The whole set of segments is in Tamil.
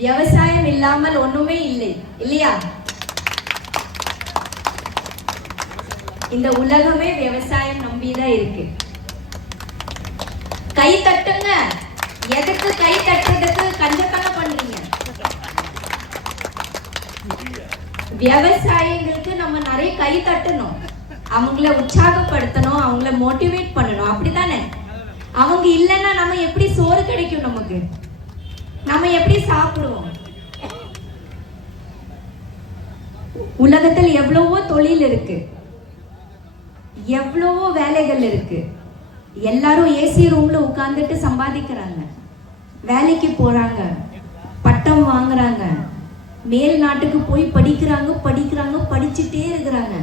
விவசாயம் இல்லாமல் ஒண்ணுமே இல்லை இல்லையா? இந்த உலகமே விவசாயம் நம்பிதான் இருக்கு. கை தட்டுங்க. எதுக்கு கை தட்டுறதுக்கு கஞ்சக்கண்ண பண்றீங்க? விவசாயிகளுக்கு நம்ம நிறைய கை தட்டணும், அவங்கள உற்சாகப்படுத்தணும், அவங்கள மோட்டிவேட் பண்ணணும், அப்படித்தானே? அவங்க இல்லைன்னா நம்ம எப்படி சோறு கிடைக்கும்? நமக்கு நம்ம எப்படி சாப்பிடுவோம்? உலகத்தில் எவ்வளவோ தொழில் இருக்கு, எவ்வளவோ வேலைகள் இருக்கு. எல்லாரும் ஏசி ரூம்ல உட்கார்ந்துட்டு சம்பாதிக்கிறாங்க, வேலைக்கு போறாங்க, பட்டம் வாங்குறாங்க, மேல் நாட்டுக்கு போய் படிக்கிறாங்க, படிச்சுட்டே இருக்கிறாங்க.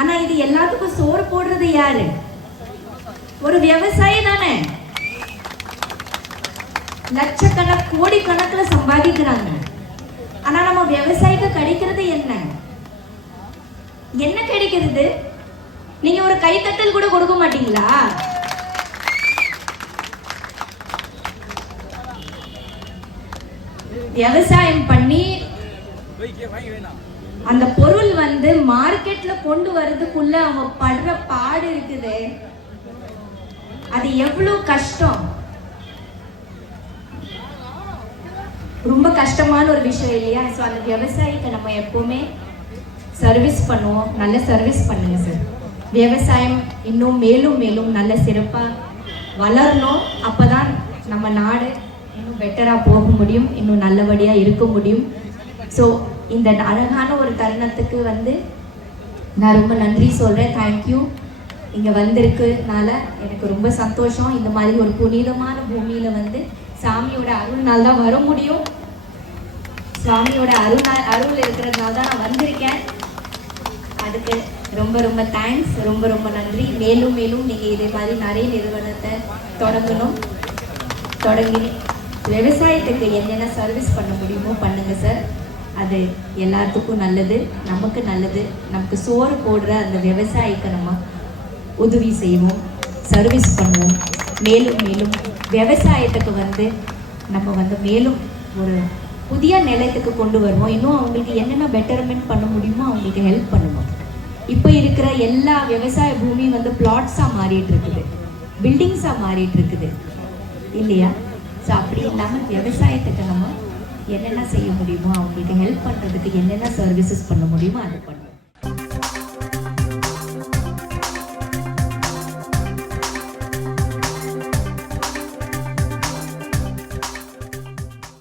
ஆனா இது எல்லாத்துக்கும் சோறு போடுறது யாரு? ஒரு விவசாயி தானே. லட்சக்கணக்கு கோடிக்கணக்கில் சம்பாதிக்கிறாங்க. ஆனா நம்ம விவசாயிக்கு கிடைக்கிறது என்ன? என்ன கிடைக்கிறது? நீங்க ஒரு கைத்தட்டல் கூட கொடுக்க மாட்டீங்களா? விவசாயம் பண்ணி அந்த பொருள் வந்து மார்க்கெட்ல கொண்டு வரதுக்குள்ள அவங்க படுற பாடு இருக்குது. அது எவ்வளவு கஷ்டம், ரொம்ப கஷ்டமான ஒரு விஷயம் இல்லையா? ஸோ அந்த விவசாயிக்கு நம்ம எப்பவுமே சர்வீஸ் பண்ணுவோம். நல்ல சர்வீஸ் பண்ணுங்க சார். விவசாயம் இன்னும் மேலும் மேலும் நல்ல சிறப்பாக வளரணும். அப்போதான் நம்ம நாடு இன்னும் பெட்டராக போக முடியும், இன்னும் நல்லபடியாக இருக்க முடியும். ஸோ இந்த அழகான ஒரு தருணத்துக்கு வந்து நான் ரொம்ப நன்றி சொல்கிறேன். தேங்க்யூ. இங்கே வந்திருக்குனால எனக்கு ரொம்ப சந்தோஷம். இந்த மாதிரி ஒரு புனிதமான பூமியில் வந்து சாமியோட அருள்னால தான் வர முடியும். சாமியோட அருள் இருக்கிறதுனால தான் நான் வந்திருக்கேன். அதுக்கு ரொம்ப ரொம்ப தேங்க்ஸ், ரொம்ப ரொம்ப நன்றி. மேலும் மேலும் நீங்கள் இதே மாதிரி நிறைய நிறுவனத்தை தொடங்கி விவசாயத்துக்கு என்னென்ன சர்வீஸ் பண்ண முடியுமோ பண்ணுங்க சார். அது எல்லாத்துக்கும் நல்லது, நமக்கு நல்லது. நமக்கு சோறு போடுற அந்த விவசாயிக்கு நம்ம உதவி செய்வோம், சர்வீஸ் பண்ணுவோம். மேலும் மேலும் விவசாயத்துக்கு வந்து நம்ம வந்து மேலும் ஒரு புதிய நிலையத்துக்கு கொண்டு வருவோம். இன்னும் அவங்களுக்கு என்னென்ன பெட்டர்மெண்ட் பண்ண முடியுமோ அவங்களுக்கு ஹெல்ப் பண்ணுவோம். இப்போ இருக்கிற எல்லா விவசாய பூமியும் வந்து பிளாட்ஸாக மாறிட்டு இருக்குது, பில்டிங்ஸாக மாறிட்டு இருக்குது இல்லையா? ஸோ அப்படி இல்லாமல் விவசாயத்துக்கு நம்ம என்னென்ன செய்ய முடியுமோ, அவங்களுக்கு ஹெல்ப் பண்ணுறதுக்கு என்னென்ன சர்வீசஸ் பண்ண முடியுமோ அது பண்ணுவோம்.